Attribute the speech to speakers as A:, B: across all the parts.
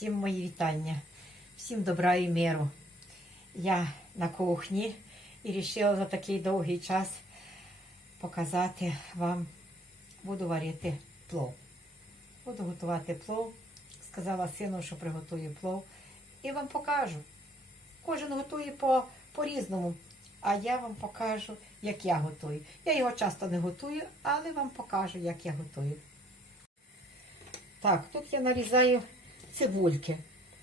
A: Всім мої вітання, всім добра і миру. Я на кухні і вирішила за такий довгий час показати вам, буду варити плов. Буду готувати плов. Сказала сину, що приготую плов. І вам покажу. Кожен готує по, по-різному. А я вам покажу, як я готую. Я його часто не готую, але вам покажу, як я готую. Так, тут я нарізаю цибульки.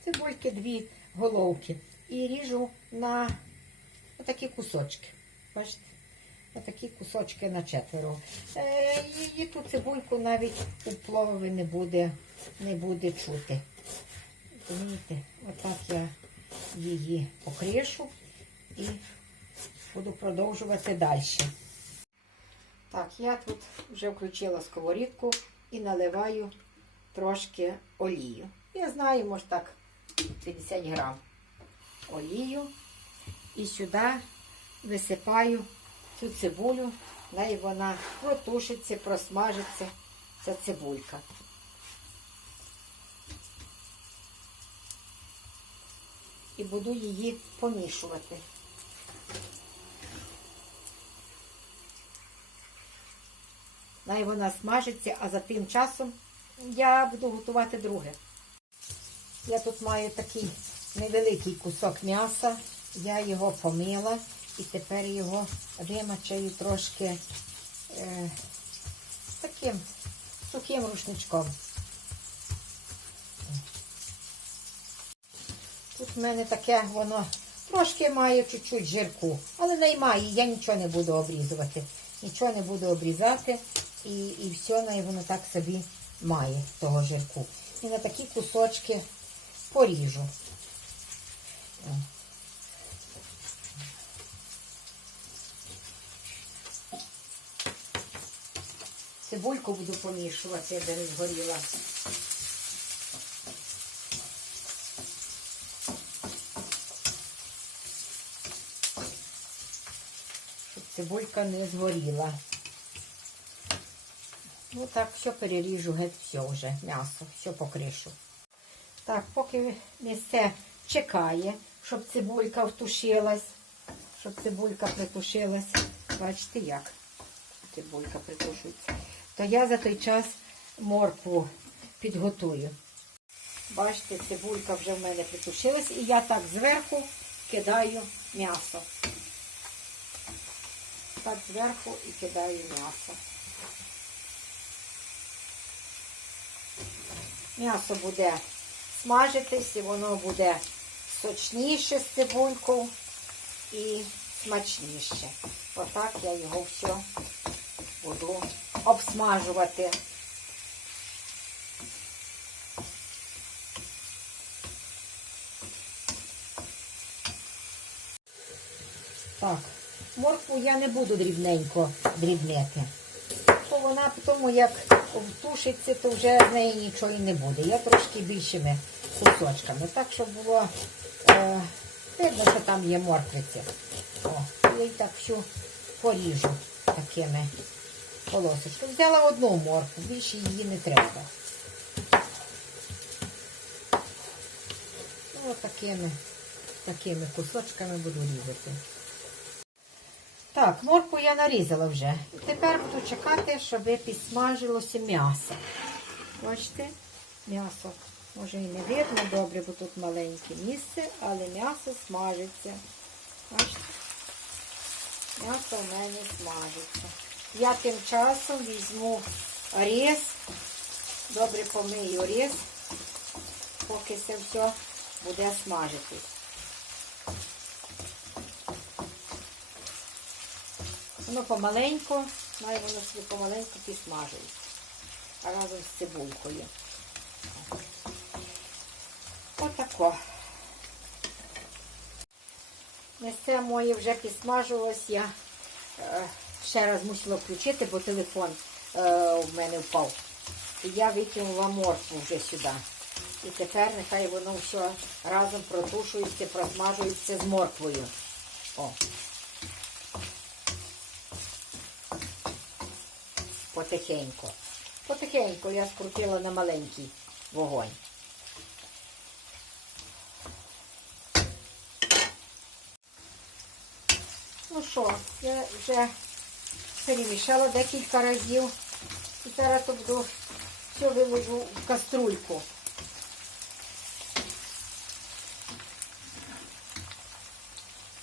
A: Цибульки дві головки. І ріжу на такі кусочки. Бачите? Отакі кусочки на четверо. Е, її ту цибульку навіть у плові не буде, не буде чути. Розумієте? Отак я її покришу і буду продовжувати далі. Так, я тут вже включила сковорідку і наливаю трошки олію. Я знаю, може так, 50 грам олію. І сюди висипаю цю цибулю, дай вона протушиться, просмажиться, ця цибулька. І буду її помішувати. Най вона смажиться, а за тим часом я буду готувати друге. Я тут маю такий невеликий кусок м'яса, я його помила і тепер його вимачаю трошки е, таким сухим рушничком. Тут в мене таке воно трошки має чуть-чуть жирку, але немає, я нічого не буду обрізувати. Нічого не буду обрізати і, і все воно так собі має того жирку. І на такі кусочки поріжу. Цибульку буду помішувати, де не згоріла. Щоб цибулька не згоріла. Ну так, все переріжу, геть все вже, м'ясо, все покришу. Так, поки місце чекає, щоб цибулька втушилась, щоб цибулька притушилась. Бачите, як цибулька притушується. То я за той час моркву підготую. Бачите, цибулька вже в мене притушилась, і я так зверху кидаю м'ясо. Так зверху і кидаю м'ясо. М'ясо буде смажитись і воно буде сочніше з цибулькою і смачніше. Отак я його все буду обсмажувати. Так, моркву я не буду дрібненько дрібнити. Бо вона тому як втушиться, то вже з неї нічого і не буде. Я трошки більшими кусочками. Так, щоб було е, видно, що там є морквиці. О, я її так всю поріжу такими полосочками. Взяла одну моркву, більше її не треба. Ну, такими, такими кусочками буду різати. Так, морку я нарізала вже. Тепер буду чекати, щоб підсмажилося м'ясо. Бачите, м'ясо. Може і не видно добре, бо тут маленьке місце, але м'ясо смажиться. Бачите? М'ясо в мене смажиться. Я тим часом візьму різ, добре помию різ, поки це все буде смажитись. Воно помаленьку, має воно собі помаленьку підсмажується. Разом з цибулькою. Отако. Місце моє вже підсмажилось. Я е, ще раз мусила включити, бо телефон е, в мене впав. І я викинула моркву вже сюди. І тепер нехай воно все разом протушується, просмажується з морквою. О. потихеньку. Потихеньку я скрутила на маленький вогонь. Ну що, я вже перемішала декілька разів. І зараз тут буду все виложу в каструльку.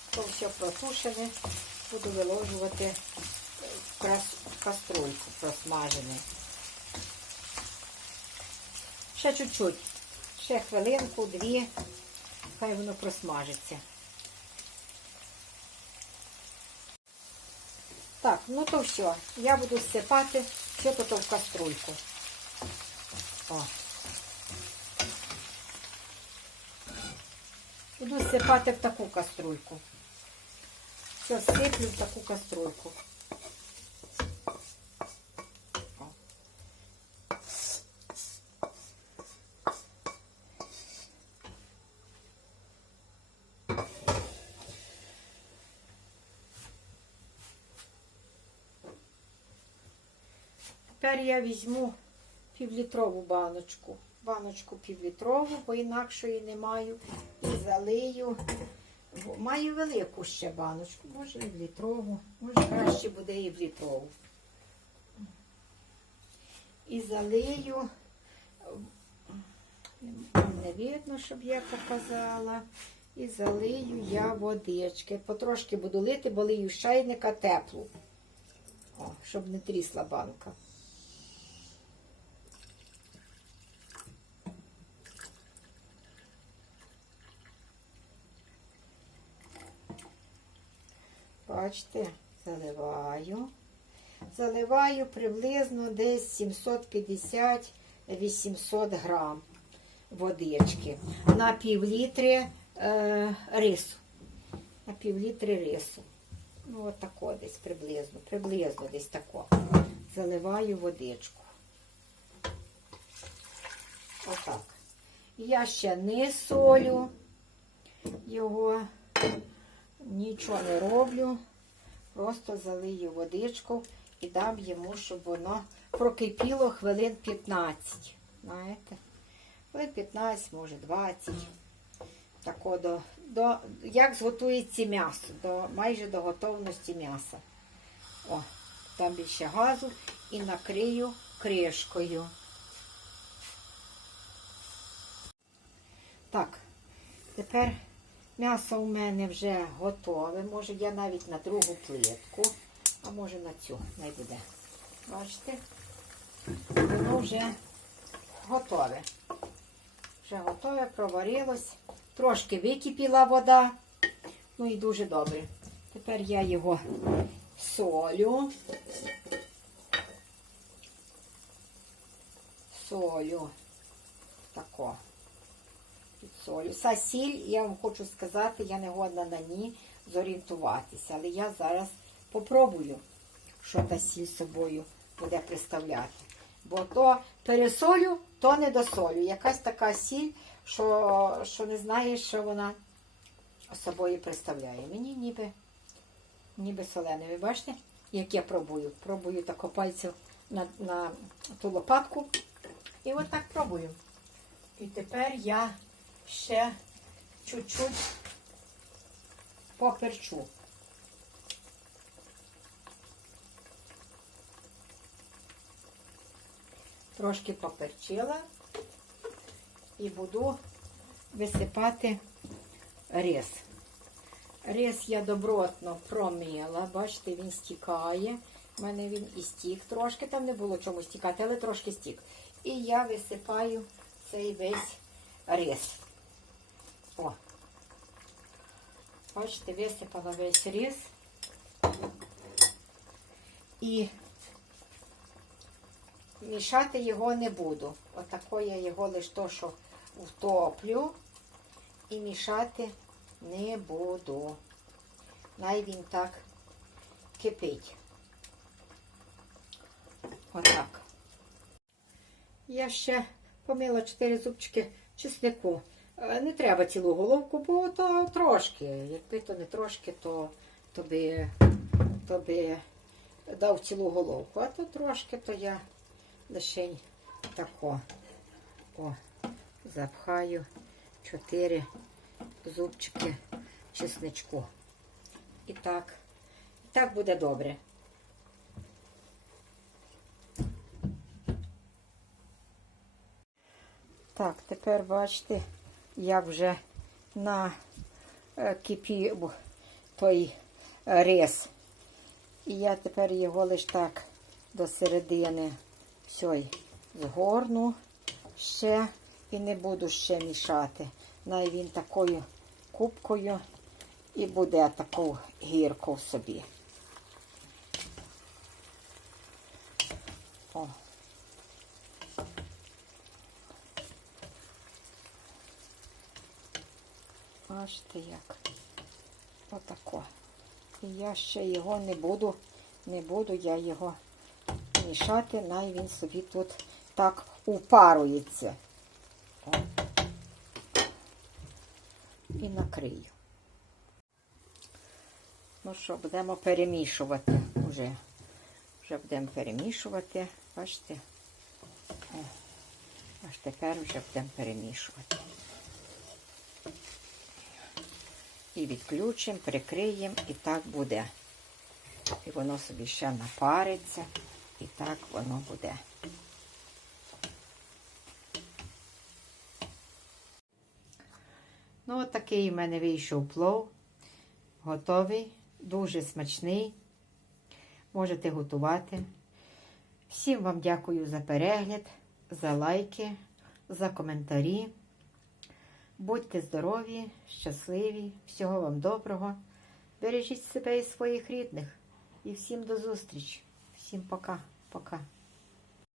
A: То все протушене, буду виложувати в красу каструльку просмажене. Ще чуть-чуть. Ще хвилинку, дві, хай воно просмажиться. Так, ну то все. Я буду всипати все тут в каструльку. О. Буду всипати в таку каструльку. Все, всиплю в таку каструльку. Тепер я візьму півлітрову баночку. Баночку півлітрову, бо інакшої не маю. І залию. Маю велику ще баночку, може і в літрову, може краще буде і в літрову. І залию. Не видно, щоб я показала. І залию я водички. Потрошки буду лити, бо лию з чайника теплу. О, щоб не трісла банка. Бачите, заливаю. Заливаю приблизно десь 750-800 грам водички на півлітри е, рису. На півлітри рису. Ну, от тако десь приблизно, приблизно десь тако. Заливаю водичку. Отак. Я ще не солю його, нічого не роблю. Просто залию водичку і дам йому, щоб воно прокипіло хвилин 15. Знаєте? Хвилин 15, може 20. Тако до, до, як зготується м'ясо, до, майже до готовності м'яса. О, там більше газу і накрию кришкою. Так, тепер м'ясо у мене вже готове. Може я навіть на другу плитку, а може на цю не буде. Бачите? Воно вже готове. Вже готове, проварилось. Трошки википіла вода. Ну і дуже добре. Тепер я його солю. Солю. Тако. Підсолю. Са сіль, я вам хочу сказати, я не годна на ній зорієнтуватися. Але я зараз попробую, що та сіль собою буде представляти. Бо то пересолю, то не досолю. Якась така сіль, що, що не знаєш, що вона собою представляє. Мені ніби, ніби солене. Ви бачите, як я пробую? Пробую тако пальцем на, на ту лопатку. І от так пробую. І тепер я ще чуть-чуть поперчу. Трошки поперчила і буду висипати рис. Рис я добротно промила, бачите, він стікає. У мене він і стік трошки, там не було чому стікати, але трошки стік. І я висипаю цей весь рис. О. Бачите, висипала весь рис. І мішати його не буду. Отако я його лише то, що втоплю і мішати не буду. Най він так кипить. Отак. Я ще помила 4 зубчики чеснику. Не треба цілу головку, бо то трошки. Якби то не трошки, то, то, би, то би дав цілу головку. А то трошки, то я лишень тако. О, запхаю 4 зубчики чесничку. І так так буде добре. Так, тепер бачите, як вже на е, кипів той е, рис. І я тепер його лише так до середини все згорну ще і не буду ще мішати. Най він такою кубкою і буде таку гірку собі. О. Бачите як. Отако. І я ще його не буду, не буду я його мішати, най він собі тут так упарується. О. І накрию. Ну що, будемо перемішувати вже. Вже будемо перемішувати. Бачите? Аж тепер вже будемо перемішувати. І відключимо, прикриємо, і так буде. І воно собі ще напариться, і так воно буде. Ну, от такий в мене вийшов плов. Готовий, дуже смачний. Можете готувати. Всім вам дякую за перегляд, за лайки, за коментарі. Будьте здорові, щасливі, всього вам доброго. Бережіть себе і своїх рідних. І всім до зустрічі. Всім пока, пока.